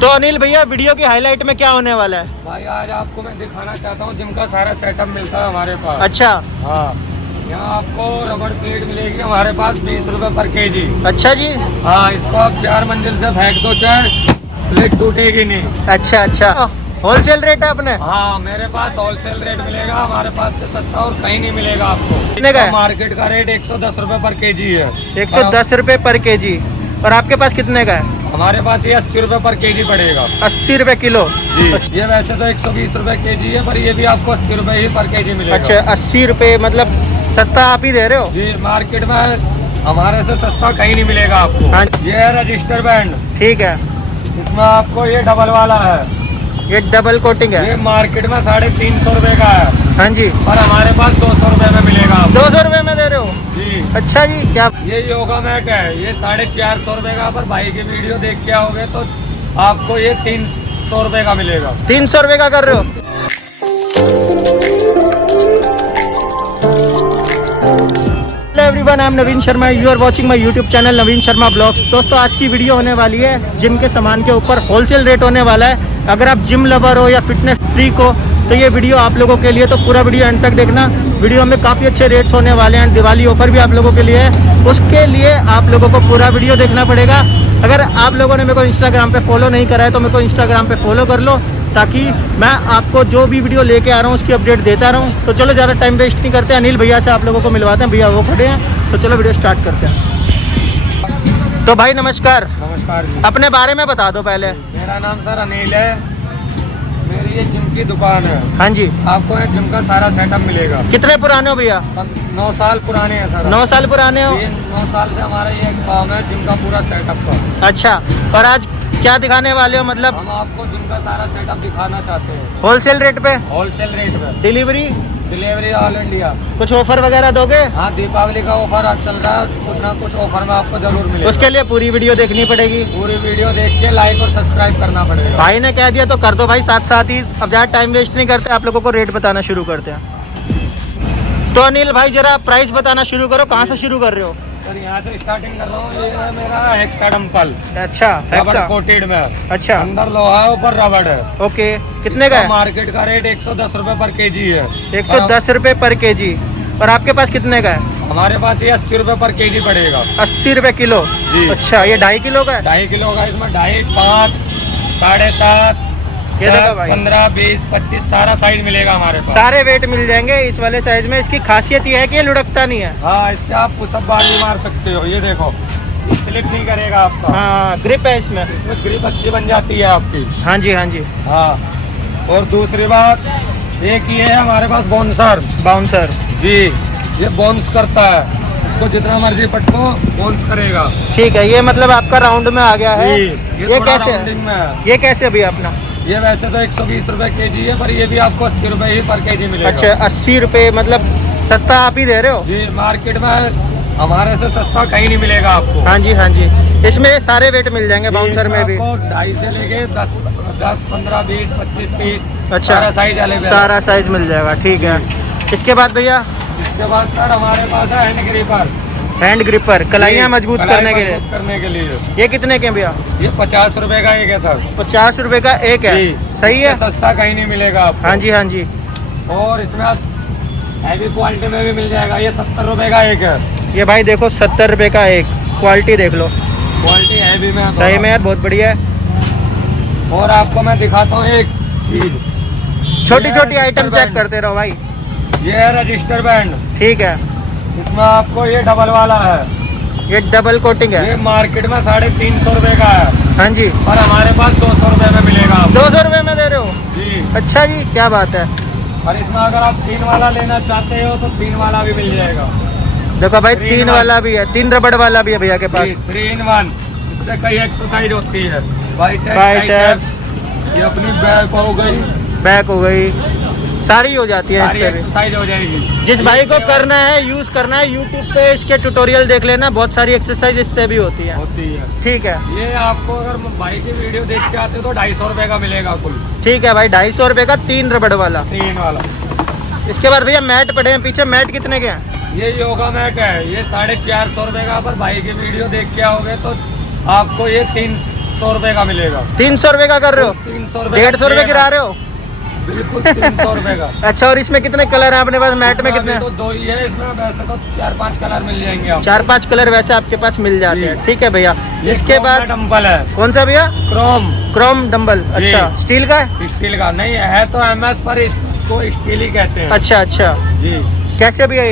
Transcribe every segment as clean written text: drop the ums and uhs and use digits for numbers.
तो अनिल भैया वीडियो की हाईलाइट में क्या होने वाला है? भाई आज आपको मैं दिखाना चाहता हूँ जिम का सारा सेटअप मिलता है हमारे पास। अच्छा। हाँ, यहाँ आपको रबड़ प्लेट मिलेगी हमारे पास 20 रुपए पर केजी। अच्छा जी। हाँ, इसको आप 4 मंजिल से फेंक दो चाहे प्लेट टूटेगी नहीं। अच्छा अच्छा, होलसेल रेट है अपने? हाँ, मेरे पास होलसेल रेट मिलेगा, हमारे पास से सस्ता और कहीं नहीं मिलेगा आपको। कितने का है? मार्केट का रेट 110 रुपए पर केजी है। 110 रुपए पर केजी। और आपके पास कितने का है? हमारे पास ये 80 रुपए पर केजी पड़ेगा। 80 रुपए किलो जी। ये वैसे तो 120 रुपए केजी है, पर ये भी आपको 80 रुपए ही पर केजी मिलेगा। अच्छा, 80 रुपए मतलब सस्ता आप ही दे रहे हो? जी, मार्केट में हमारे से सस्ता कहीं नहीं मिलेगा आपको। हाँ। ये है रजिस्टर बैंड। ठीक है। इसमें आपको ये डबल वाला है, ये डबल कोटिंग है। ये मार्केट में 350 रुपए का है। हाँ जी। पर हमारे पास 200 रुपए में मिलेगा आपको। 200 रुपए में दे रहे हो? जी। अच्छा जी। क्या ये योगा मैट है, ये 450 रुपए का, पर भाई की वीडियो देख के आओगे तो आपको ये 300 रुपए का मिलेगा। 300 रुपए का कर रहे हो? Everyone, I am Naveen Sharma, you are watching my YouTube channel Naveen Sharma blogs. दोस्तों, आज की वीडियो होने वाली है जिम के सामान के ऊपर, होलसेल रेट होने वाला है। अगर आप जिम लवर हो या फिटनेस फ्रीक हो तो ये वीडियो आप लोगों के लिए, तो पूरा वीडियो एंड तक देखना। वीडियो में काफ़ी अच्छे रेट्स होने वाले हैं, दिवाली ऑफर भी आप लोगों के लिए है। उसके लिए आप लोगों को पूरा वीडियो देखना पड़ेगा। अगर आप लोगों ने मेरे को इंस्टाग्राम पे फॉलो नहीं करा है तो मेरे को इंस्टाग्राम पे फॉलो कर लो, ताकि मैं आपको जो भी वीडियो लेके आ रहा हूँ उसकी अपडेट देता रहूँ। तो चलो ज़्यादा टाइम वेस्ट नहीं करते, अनिल भैया से आप लोगों को मिलवाते हैं। भैया वो खड़े हैं, तो चलो वीडियो स्टार्ट करते हैं। तो भाई नमस्कार। नमस्कार जी। अपने बारे में बता दो पहले। मेरा नाम सर अनिल है, मेरी ये जिम की दुकान है। हाँ जी। आपको ये जिम का सारा सेटअप मिलेगा। कितने पुराने हो भैया? 9 साल पुराने हैं सर। 9 साल पुराने हो? 9 साल से हमारा ये काम है जिम का पूरा सेटअप का। अच्छा, और आज क्या दिखाने वाले हो? मतलब हम आपको जिम का सारा सेटअप दिखाना चाहते हैं होलसेल रेट पे? होलसेल रेट में। Delivery all India. कुछ ऑफर वगैरह दोगे? हाँ, दीपावली का ऑफर आज चल रहा है, कुछ ना कुछ ऑफर में आपको जरूर मिलेगा। उसके लिए पूरी वीडियो देखनी पड़ेगी। पूरी वीडियो देख के लाइक और सब्सक्राइब करना पड़ेगा। भाई ने कह दिया तो कर दो भाई, साथ साथ ही। अब ज़्यादा टाइम वेस्ट नहीं करते, आप लोगों को रेट बताना शुरू करते हैं। तो अनिल भाई जरा प्राइस बताना शुरू करो, कहाँ से शुरू कर रहे हो? सर यहाँ से स्टार्टिंग कर रहा हूँ। ये है मेरा हेक्साडम्पल। अच्छा, रबड़ हेक्सा। कोटेड में। अच्छा, अंदर लोहा है, ऊपर रबड़ है। ओके। कितने का है? मार्केट का रेट 110 रुपए पर केजी है। 110 रुपए पर केजी। और आपके पास कितने का है? हमारे पास ये 80 रुपए पर केजी पड़ेगा। 80 रुपए किलो? जी। अच्छा, ये 2.5 किलो का है? 2.5 किलो का। इसमें 2.5, 5, 7.5, ये देखो भाई, 15, 20, 25 सारा साइज मिलेगा हमारे पास। सारे वेट मिल जाएंगे इस वाले साइज में। इसकी खासियत ये है कि ये लुढ़कता नहीं है। हाँ, इससे आप सब बार भी मार सकते हो। ये देखो, स्लिप नहीं करेगा आपका। हाँ, ग्रिप है इसमें। इसमें ग्रिप अच्छी बन जाती है आपकी। हाँ जी, हाँ जी। हाँ, और दूसरी बात एक ये है हमारे पास बाउंसर। बाउंसर? जी, ये बाउंस करता है, इसको जितना मर्जी पटको बाउंस करेगा। ठीक है, ये मतलब आपका राउंड में आ गया है। ये कैसे राउंडिंग में है। ये कैसे भैया अपना? ये वैसे तो 120 रुपए केजी है, पर ये भी आपको 80 रुपए ही पर केजी मिलेगा। अच्छा, 80 रुपए मतलब सस्ता आप ही दे रहे हो? जी, मार्केट में हमारे से सस्ता कहीं नहीं मिलेगा आपको। हाँ जी, हाँ जी। इसमें सारे वेट मिल जाएंगे बाउंसर में भी? 2.5 से लेके 10, 15, 20, 25, 30। अच्छा, सारा साइज अवेलेबल है। सारा साइज मिल जाएगा। ठीक है। इसके बाद भैया? इसके बाद सर हमारे पास है हैंड ग्रिपर। हैंड ग्रिपर, कलाइयाँ मजबूत करने के लिए। ये कितने के भैया? ये 50 रुपए का एक है सर। 50 रुपए का एक है? सही है। सस्ता कहीं नहीं मिलेगा आपको। हाँ जी, हाँ जी। और इसमें हैवी क्वालिटी में भी मिल जाएगा। ये 70 रुपए का एक है। ये भाई देखो, 70 रुपए का एक। क्वालिटी देख लो, क्वालिटी हैवी में। सही में यार, बहुत बढ़िया है। और आपको मैं दिखाता हूँ एक चीज। छोटी छोटी आइटम चेक करते रहो भाई। ये है रजिस्टर बैंड। ठीक है। इसमें आपको ये डबल वाला है, ये डबल कोटिंग है। ये मार्केट में 350 रुपए का है। हाँ जी। और हमारे पास 200 रुपए में मिलेगा आपको। 200 रुपए में दे रहे हो? जी। अच्छा जी, क्या बात है। और इसमें अगर आप 3 वाला लेना चाहते हो तो 3 वाला भी मिल जाएगा। देखो भाई, 3 वाला भी है, 3 रबड़ वाला भी है भैया के पास। 3 in 1। इससे कई एक्सरसाइज होती है। बाइसेप्स, ये अपनी बैक हो गई, बैक हो गई, सारी हो जाती है सारी इससे भी। एक्सरसाइज हो जाएगी। जिस भाई को करना है, यूज करना है, यूट्यूब पे इसके ट्यूटोरियल देख लेना, बहुत सारी एक्सरसाइज इससे भी होती है। ठीक है। ये आपको अगर भाई की वीडियो देख के आते हो तो 250 रुपए का मिलेगा कुल। ठीक है भाई, 250 रुपए का 3 रबड़ वाला। 3 वाला। इसके बाद भैया मैट पड़े हैं पीछे, मैट कितने के हैं? ये योगा मैट है, ये 450 रुपए का, पर भाई की वीडियो देख के आओगे तो आपको ये 300 300 रुपए का मिलेगा। 300 रुपए का कर रहे हो? 300 रुपए 150 रुपए गिरा रहे हो? बिल्कुल 300 रुपए का। अच्छा, और इसमें कितने कलर हैं अपने पास? मैट में कितने? तो 2 ही है इसमें, वैसे तो 4-5 कलर मिल जाएंगे आपको। 4-5 कलर वैसे आपके पास मिल जाते हैं। ठीक है भैया। इसके बाद डंबल है। कौन सा भैया? Chrome dumbbell. अच्छा, स्टील का है? स्टील का नहीं है, तो MS पर इसको स्टील ही कहते हैं। अच्छा अच्छा जी। कैसे भैया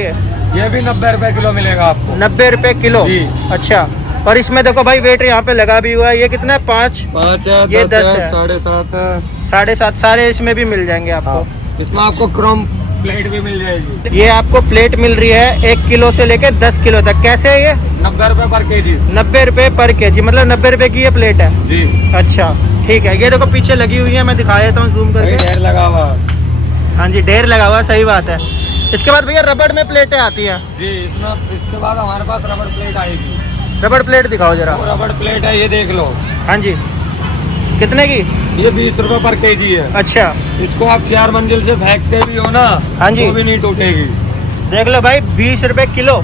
ये भी 90 रुपए किलो मिलेगा आपको। 90 रुपए किलो? जी। अच्छा, और इसमें देखो भाई वेट यहाँ पे लगा भी हुआ है। ये कितना है? 5 है, ये 10 है, है, 7.5 है, 7.5 सारे इसमें भी मिल जाएंगे आपको। इसमें आपको क्रोम प्लेट भी मिल जाएगी। ये आपको प्लेट मिल रही है 1 किलो से लेके 10 किलो तक। कैसे है ये? 90 रुपए पर केजी। 90 रुपए पर केजी, मतलब 90 रुपए की ये प्लेट है। जी। अच्छा ठीक है। ये देखो पीछे लगी हुई है, मैं दिखा देता हूँ जूम करके। ढेर लगा हुआ। हाँ जी, ढेर लगा हुआ, सही बात है। इसके बाद भैया रबड़ में प्लेटें आती हैं। जी, इसके बाद हमारे पास रबड़ प्लेट आएगी। रबड़ प्लेट दिखाओ जरा। वो रबड़ प्लेट है, ये देख लो। हाँ जी, कितने की? ये 20 रुपए पर केजी है। अच्छा, इसको आप 4 मंजिल से फेंकते भी हो ना, हाँ जी, तो भी नहीं टूटेगी। देख लो भाई, 20 रुपए किलो।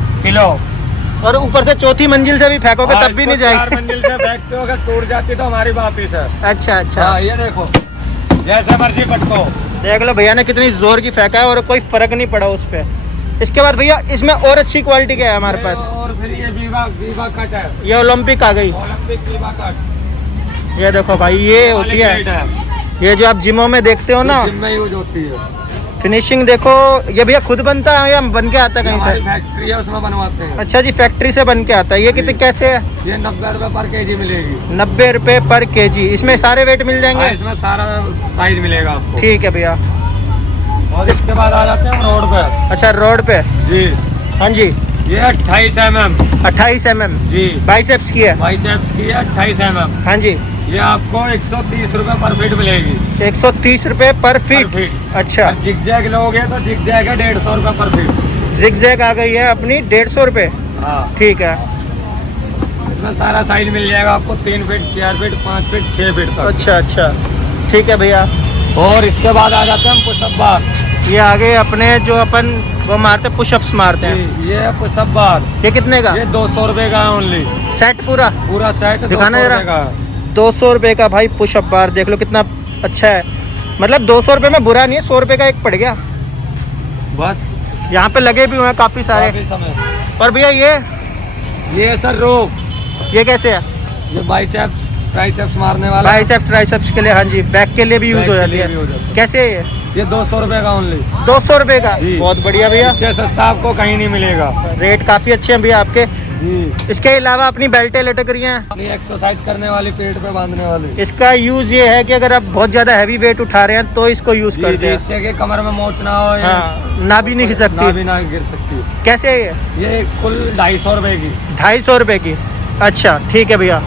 और ऊपर से चौथी मंजिल से भी फेंकोगे तब भी नहीं जाएगी। 4 मंजिल से फेंकते हो, अगर टूट जाती तो हमारी बात ही सर। अच्छा अच्छा। हाँ, ये देखो, जैसे मर्जी पटको। देख लो भैया ने कितनी जोर की फेंका है और कोई फर्क नहीं पड़ा उस पे। इसके बाद भैया इसमें और अच्छी क्वालिटी क्या है हमारे पास? और फिर ये वीवा कट है। ये ओलंपिक आ गई। Olympic Viva cut. ये देखो भाई, ये होती है, ये जो आप जिमों में देखते हो ना, जिम में यूज होती है। फिनिशिंग देखो। ये भैया खुद बनता है या बन के आता है कहीं से? फैक्ट्री है, उसमें बनवाते हैं। अच्छा जी, फैक्ट्री से बन के आता है। ये कितने कैसे है? ये 90 रुपए पर केजी मिलेगी। 90 रुपए पर केजी। इसमें सारे वेट मिल जाएंगे? इसमें सारा साइज मिलेगा आपको। ठीक है भैया। और इसके बाद आ जाते हैं रोड पे। अच्छा, रोड पे। जी। हाँ जी। ये 28 mm। 28 mm जी। बाइसेप्स की है? बाइसेप्स की है, 28 mm। हाँ जी। ये आपको 130 रुपए पर फीट मिलेगी। 130 रुपए पर फीट। अच्छा। जिग जैग लोगे तो जिग जैग है 150 रुपए पर फीट। जिग जैग आ गई है अपनी 150 रुपए। हाँ ठीक है। इसमें सारा साइज मिल जाएगा आपको, 3 फीट, 4 फीट, 5 फीट, 6 फीट तक। अच्छा अच्छा, ठीक है भैया। और इसके बाद आ जाते हैं हम पुशअप बार। ये आगे अपने जो अपन वो मारते हैं, पुशअप्स मारते हैं। ये पुशअप बार। ये कितने का? ये 200 रुपए का है ओनली। सेट पूरा सेट दिखाना 200 जरा। रुपए का। 200 रुपए का भाई पुशअप बार। देख लो कितना अच्छा है। मतलब 200 रुपए में बुरा नहीं है, 100 रुपए का एक पड़ गया। बस यहाँ पे लगे भी हुए हैं काफी सारे। समय। और भैया ये सर रोप। ये कैसे है? ये बाइसेप्स ट्राइसेप्स मारने वाला। बाइसेप्स ट्राइसेप्स के लिए, हाँ जी, बैक के लिए भी यूज हो जाती है। कैसे है ये 200 रुपए का ओनली। 200 रुपए का? जी। बहुत बढ़िया भैया। इससे सस्ता आपको कहीं नहीं मिलेगा। रेट काफी अच्छे हैं भैया आपके। जी। इसके अलावा अपनी बेल्टें लटक रही हैं। अपनी एक्सरसाइज करने वाली, पेट पे बांधने वाली। इसका यूज ये है कि अगर आप बहुत ज्यादा हैवी वेट उठा रहे हैं तो इसको यूज करते हैं। इससे कि कमर में मोच ना हो, हाँ, ना भी नहीं गिर सकती। ना भी ना गिर सकती। कैसे है ये कुल 250 रुपए की। 250 रुपए की? अच्छा ठीक है भैया।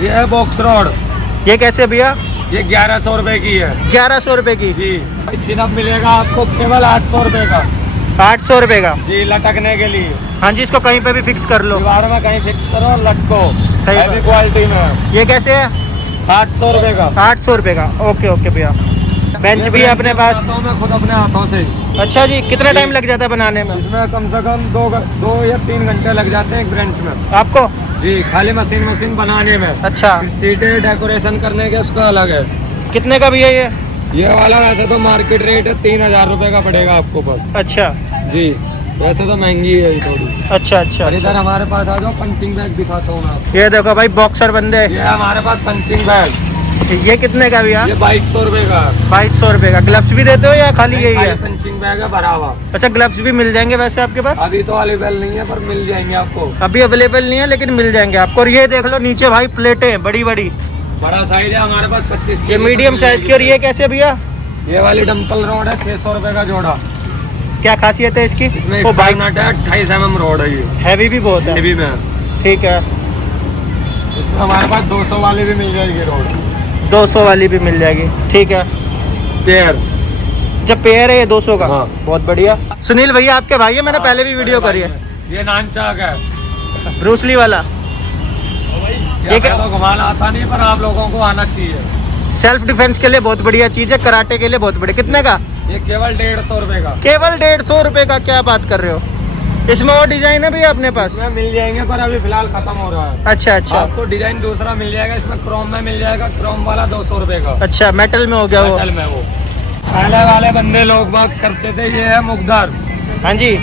ये है बॉक्स रॉड। ये कैसे भैया? ये 1100 रुपए की है। 1100 रुपए की? जी। चिनअप मिलेगा आपको केवल 800 रुपए का। 800 रुपए का? जी, लटकने के लिए। हाँ जी, इसको कहीं पे भी फिक्स कर लो। दीवार में कहीं फिक्स करो और लटको। सही हैवी बात। क्वालिटी में। ये कैसे है? 800 रुपए का। 800 रुपए का। ओके ओके भैया। बेंच भी है अपने पास? मैं खुद अपने हाथों से। अच्छा जी, कितना टाइम लग जाता है बनाने में? इसमें कम से कम 2 या 3 घंटे लग जाते हैं एक ब्रेंच में। आपको? जी, खाली मशीन बनाने में। अच्छा। फिर सीटें डेकोरेशन करने के उसका अलग है। कितने का भैया ये वाला वैसे तो मार्केट रेट है 3000 रुपए का पड़ेगा आपको पर। अच्छा जी, वैसे तो महंगी है थोड़ी। अच्छा अच्छा। और इधर हमारे पास आ जाओ, पंचिंग बैग दिखाता हूँ मैं आपको। ये देखो भाई, बॉक्सर बंदे। ये हमारे पास पंचिंग बैग। ये कितने का भैया? ये 2200 रुपए का। 2200 रुपए का। ग्लव्स भी देते हो या खाली यही है? पंचिंग बैग है भरा हुआ। अच्छा, ग्लव्स भी मिल जाएंगे वैसे आपके पास? अभी तो अवेलेबल नहीं है, पर मिल जाएंगे आपको। अभी अवेलेबल नहीं है लेकिन मिल जाएंगे आपको। और ये देख लो नीचे भाई, प्लेटें बड़ी बड़ी। बड़ा साइज है हमारे पास 25। ये मीडियम साइज की। और ये कैसे भैया? ये वाली डंपल रोड है 600 रुपए का जोड़ा। क्या खासियत है इसकी? इसमें वो बाइक नट है, 28 mm रोड है। ये हैवी भी बहुत है। हेवी में। ठीक है। इसमें हमारे पास 200 वाली भी मिल जाएगी रोड। 200 वाली भी मिल जाएगी। ठीक है। पेयर। जब पेयर है ये 200 का? हाँ। बहुत बढ़िया। सुनील भैया आपके भाई है, मैंने पहले भी वीडियो करी है। ये नान चाक है, ब्रूसली वाला। ये तो घुमाना आता नहीं, पर आप लोगों को आना चाहिए। सेल्फ डिफेंस के लिए बहुत बढ़िया चीज है, कराटे के लिए बहुत बढ़िया। कितने का? ये केवल 150 रुपए का। केवल 150 रुपए का? क्या बात कर रहे हो? इसमें और डिजाइन है भैया अपने पास? इसमें मिल जाएंगे पर अभी फिलहाल खत्म हो रहा है। अच्छा अच्छा। आपको डिजाइन दूसरा मिल जाएगा, इसमें क्रोम में मिल जाएगा, क्रोम वाला 200 रुपए का। अच्छा, मेटल में हो गया वो? मेटल में वो पहले वाले बंदे लोग बात करते थे, ये है मुकदर। हाँ जी,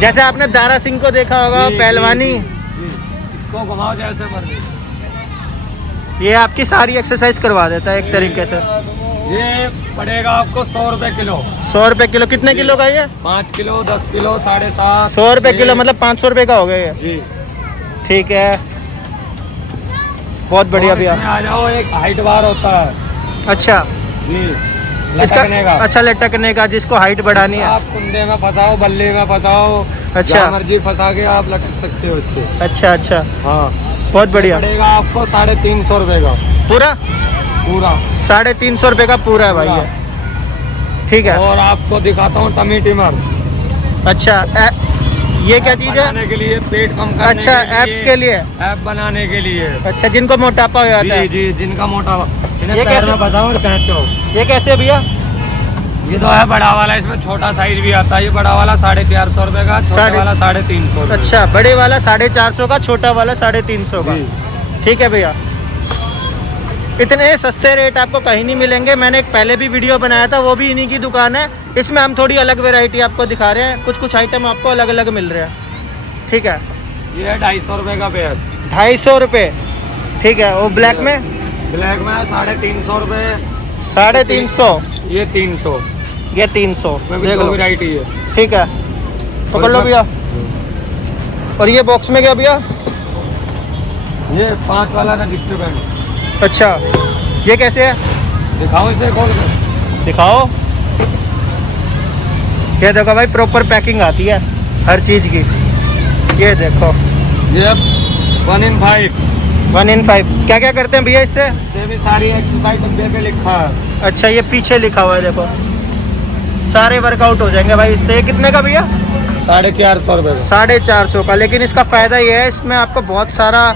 जैसे आपने दारा सिंह को देखा होगा, जी, पहलवानी। जी। इसको घुमाओ जैसे मर्जी। ये आपकी सारी एक्सरसाइज करवा देता है एक तरीके से। ये पड़ेगा आपको 100 रुपए किलो। 100 रुपए किलो? कितने किलो का ये? 5 किलो, 10 किलो, 7.5। 100 रुपए किलो मतलब 500 रुपए का हो गया ये? जी ठीक है, बहुत बढ़िया और भैया। इसमें आ जाओ, एक हाइट बार होता है। अच्छा, जी, इसका लटकने का। अच्छा, लटकने का, जिसको हाइट बढ़ानी है। आप कुंडे में फंसाओ, बल्ले में फंसाओ, अच्छा। जहाँ मर्जी फंसा के आप लटक सकते हो इससे। अच्छा अच्छा, हाँ, बहुत बढ़िया। पड़ेगा आपको 350 रुपए का पूरा? पूरा 350 रुपए का पूरा है भाई ये। ठीक है। और आपको दिखाता हूँ टमी टिमर। अच्छा, ये क्या चीज़ है? बनाने के लिए, पेट कम करने अच्छा, एप्स के लिए? ऐप बनाने के लिए। अच्छा, जिनको मोटापा हो जाता है। जी जी, जिनका मोटा, इन्हें ये पैर कैसे? में बताओ और कैचो। ये कैसे है भैया? ये तो है बड़ा वाला, इसमें छोटा साइज भी आता है। ये बड़ा वाला 450 रुपए का, छोटा वाला 350। अच्छा, बड़े वाला 450 का, छोटा वाला 350 का। ठीक है भैया, इतने सस्ते रेट आपको कहीं नहीं मिलेंगे। मैंने एक पहले भी वीडियो बनाया था, वो भी इन्हीं की दुकान है। इसमें हम थोड़ी अलग वैरायटी आपको दिखा रहे हैं, कुछ कुछ आइटम आपको अलग अलग मिल रहे हैं। ठीक है, ये है 250 रुपए का पेयर। 250 रुपए? ठीक है। वो ब्लैक में? ब्लैक में 350 रुपए। 350? ये 300। ये 300। देख लो, वैरायटी है। ठीक है, पकड़ लो भैया। और ये बॉक्स में क्या भैया? ये 5 वाला रजिस्टर बैंड। अच्छा, ये कैसे है? दिखाओ इसे खोल कर। दिखाओ। ये देखो भाई, प्रॉपर पैकिंग आती है हर चीज़ की। ये देखो, ये 1 in 5। 1 in 5। क्या क्या करते हैं भैया इससे? ये भी सारी एक्सरसाइज डब्बे पे लिखा है। अच्छा, ये पीछे लिखा हुआ है, देखो सारे वर्कआउट हो जाएंगे भाई इससे। ये कितने का भैया? 450 रुपए का। 450 का। लेकिन इसका फ़ायदा ये है, इसमें आपको बहुत सारा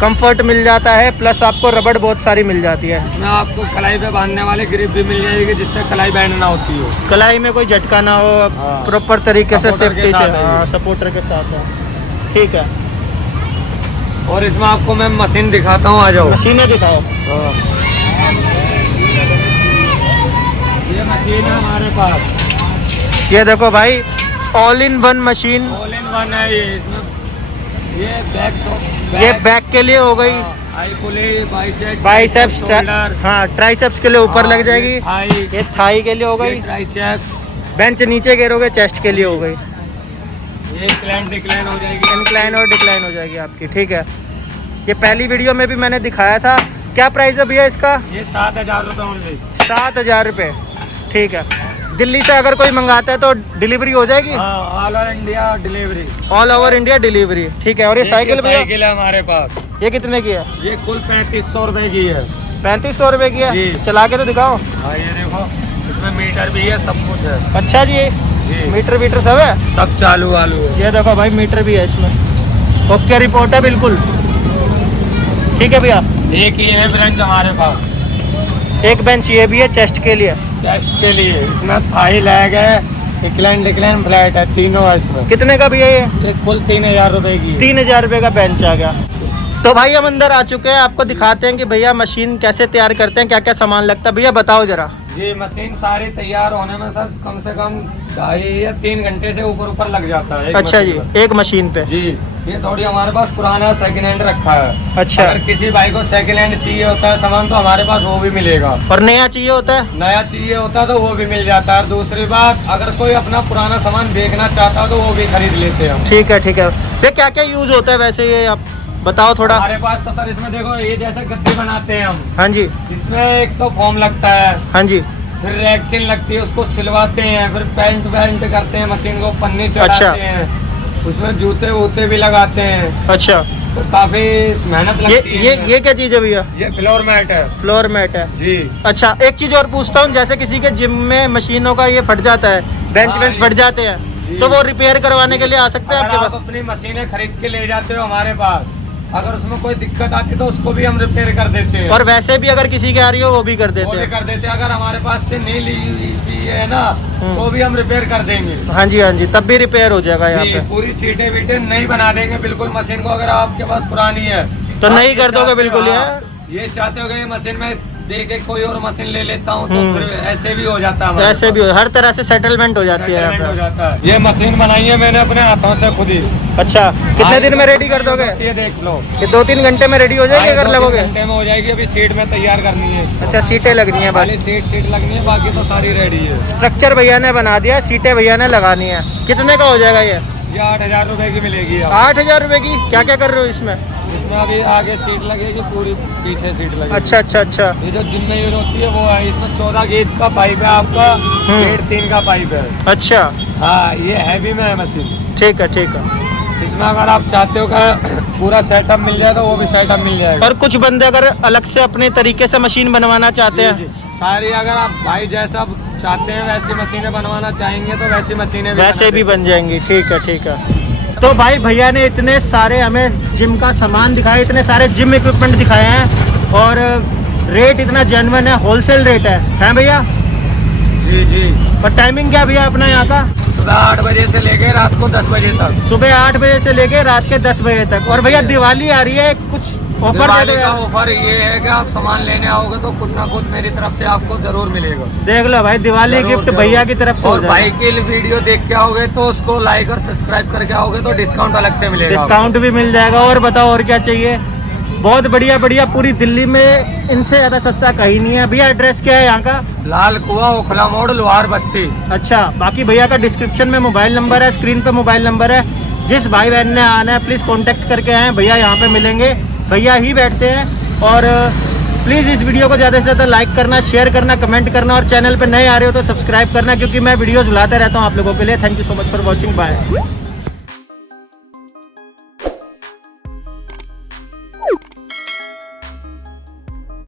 कंफर्ट मिल जाता है, प्लस आपको रबड़ बहुत सारी मिल जाती है। इसमें आपको कलाई पे बांधने वाली ग्रिप भी मिल जाएगी, जिससे कलाई बैंड ना होती हो, कलाई में कोई झटका ना हो, हाँ। प्रॉपर तरीके से सपोर्टर के सेफ्टी से। साथ है हाँ, ये। सपोर्टर के साथ है। ठीक है, और इसमें आपको मैं मशीन दिखाता हूँ, आ जाओ। मशीनें दिखाओ। हाँ। ये मशीन है हमारे पास। ये देखो भाई, all in one machine. All in one है ये। इसमें ये ये बैक के लिए हो गई, आई पुली, बाइसेप्स, शोल्डर, हाँ ट्राइसेप्स के लिए ऊपर लग जाएगी। थाई, ये थाई के लिए हो गई। ट्राइसेप्स, बेंच नीचे गिरोगे, चेस्ट के लिए हो गई। ये इंक्लाइन डिक्लाइन हो जाएगी। इंक्लाइन और डिक्लाइन हो जाएगी आपकी। ठीक है, ये पहली वीडियो में भी मैंने दिखाया था। क्या प्राइस है भैया इसका? ये 7,000 रुपये ओनली। 7,000 रुपये। ठीक है, दिल्ली से अगर कोई मंगाता है तो डिलीवरी हो जाएगी? हाँ, all over India delivery. All over India delivery. ठीक है। और ये साइकिल भैया? साइकिल है हमारे पास। ये कितने की है? ये कुल 3500 रुपए की है। 3500 रुपये की है? जी। चला के तो दिखाओ। हाँ, ये देखो, इसमें मीटर भी है, सब कुछ है। अच्छा जी, जी, मीटर वीटर सब है? सब चालू वालू है। ये देखो भाई, मीटर भी है इसमें। ओके रिपोर्ट है बिल्कुल। ठीक है भैया, एक ही है ब्रांच हमारे पास। एक बेंच ये भी है चेस्ट के लिए। चेस्ट के लिए इसमें थाई लैग है, डिक्लाइन डिक्लाइन फ्लैट है, तीनों है इसमें। कितने का भैया ये? ये कुल 3,000 रुपए की है। 3,000 रुपये का बेंच आ गया। तो भाई हम अंदर आ चुके हैं, आपको दिखाते हैं कि भैया मशीन कैसे तैयार करते हैं, क्या क्या सामान लगता है। भैया बताओ जरा। जी, मशीन सारी तैयार होने में सर कम से कम 2.5 या 3 घंटे से ऊपर लग जाता है। एक अच्छा जी, मशीन पर। एक मशीन पे? जी, ये थोड़ी हमारे पास पुराना सेकंड हैंड रखा है। अच्छा। अगर किसी भाई को सेकंड हैंड चाहिए होता है सामान, तो हमारे पास वो भी मिलेगा। और नया चाहिए होता है? नया चाहिए होता है तो वो भी मिल जाता है। और दूसरी बात, अगर कोई अपना पुराना सामान बेचना चाहता है तो वो भी खरीद लेते हैं हम। ठीक है ठीक है। ये क्या क्या यूज होता है वैसे, ये आप बताओ थोड़ा। हमारे पास तो सर इसमें देखो, ये जैसे गद्दे बनाते हैं हम, हाँ जी। इसमें एक तो फॉर्म लगता है, हाँ जी। फिर रैक्सिन लगती है, उसको सिलवाते हैं, फिर पेंट वेंट करते हैं, मशीन को पन्नी अच्छा। चढ़ाते हैं, उसमें जूते वूते भी लगाते हैं, अच्छा, तो काफी मेहनत लगती है। ये क्या चीज़ है भैया? ये फ्लोर मैट है। फ्लोर मैट है? जी। अच्छा, एक चीज और पूछता हूँ, जैसे किसी के जिम में मशीनों का ये फट जाता है, बेंच हाँ, वेंच फट जाते हैं, जी। तो वो रिपेयर करवाने के लिए आ सकते हैं अगर आपके आप पास? अपनी मशीनें खरीद के ले जाते हो हमारे पास, अगर उसमें कोई दिक्कत आती है तो उसको भी हम रिपेयर कर देते हैं। और वैसे भी अगर किसी की आ रही हो वो भी कर वो देते भी हैं। कर देते हैं। अगर हमारे पास से नहीं ली भी है ना तो भी हम रिपेयर कर देंगे। हाँ जी, तब भी रिपेयर हो जाएगा यहाँ जी, पे। पूरी सीटें वीटें नई बना देंगे बिल्कुल मशीन को। अगर आपके पास पुरानी है तो आप नई ये कर दोगे चाहते हो, बिल्कुल हाँ, ये चाहते हो कि ये मशीन में दे के कोई और मशीन ले लेता हूँ तो फिर ऐसे भी हो जाता है हमारे ऐसे भी हर तरह से सेटलमेंट हो जाती है सेटलमेंट यहाँ हो पे। जाता है। ये मशीन बनाई है मैंने अपने हाथों से खुद ही। अच्छा, कितने दिन में रेडी कर दोगे? ये देख लो, ये 2-3 घंटे में रेडी हो जाएगी अगर 2-3 लगोगे? घंटे में हो जाएगी। अभी सीट में तैयार करनी है। अच्छा, सीटें लगनी है बस। खाली सीट लगनी है, बाकी तो सारी रेडी है। स्ट्रक्चर भैया ने बना दिया, सीटें भैया ने लगानी है। कितने का हो जाएगा ये? 8,000 रुपए की मिलेगी। 8,000 रुपए की? क्या क्या कर रहे हो इसमें? इसमें अभी आगे सीट लगेगी, पूरी पीछे सीट लगेगी। अच्छा। ये जो जिम में यूज होती है वो है। इसमें 14 गेज का पाइप है आपका, 1.5-3 का पाइप है। अच्छा, हाँ, ये हैवी में है मशीन। ठीक है। इसमें अगर आप चाहते हो कि पूरा सेटअप मिल जाए तो वो भी सेटअप मिल जाएगा। और कुछ बंदे अगर अलग से अपने तरीके से मशीन बनवाना चाहते हैं? जी। सारी अगर आप भाई जैसा चाहते हैं वैसी मशीनें बनवाना चाहेंगे तो वैसी मशीनें वैसे भी बन जाएंगी। ठीक है। तो भाई भैया ने इतने सारे हमें जिम का सामान दिखाया, इतने सारे जिम इक्विपमेंट दिखाए हैं और रेट इतना जेन्युइन है, होलसेल रेट है भैया? जी। और टाइमिंग क्या भैया अपना यहाँ का? सुबह 8 बजे से लेके रात को 10 बजे तक। सुबह 8 बजे से लेके रात के 10 बजे तक। और भैया दिवाली आ रही है, कुछ ऑफर दे दिवाली दो का यार। ऑफर ये है कि आप सामान लेने आओगे तो कुछ ना कुछ मेरी तरफ से आपको जरूर मिलेगा। देख लो भाई, दिवाली जरूर, गिफ्ट जरूर। भैया की तरफ से हो और जाएगा। भाई की वीडियो देख के आओगे तो उसको लाइक और सब्सक्राइब करके आओगे तो डिस्काउंट अलग से मिलेगा। डिस्काउंट भी मिल जाएगा। और बताओ और क्या चाहिए? बहुत बढ़िया पूरी दिल्ली में इनसे ज्यादा सस्ता कहीं नहीं है। भैया एड्रेस क्या है यहाँ का? लाल कुआं, ओखला मोड़, लोहार बस्ती। अच्छा, बाकी भैया का डिस्क्रिप्शन में मोबाइल नंबर है, स्क्रीन पे मोबाइल नंबर है। जिस भाई बहन ने आना है प्लीज़ कांटेक्ट करके आए। भैया यहाँ पे मिलेंगे, भैया ही बैठते हैं। और प्लीज़ इस वीडियो को ज़्यादा से ज़्यादा लाइक करना, शेयर करना, कमेंट करना और चैनल पे नए आ रहे हो तो सब्सक्राइब करना, क्योंकि मैं वीडियोज़ लाता रहता हूँ आप लोगों के लिए। Thank you so much for watching, bye.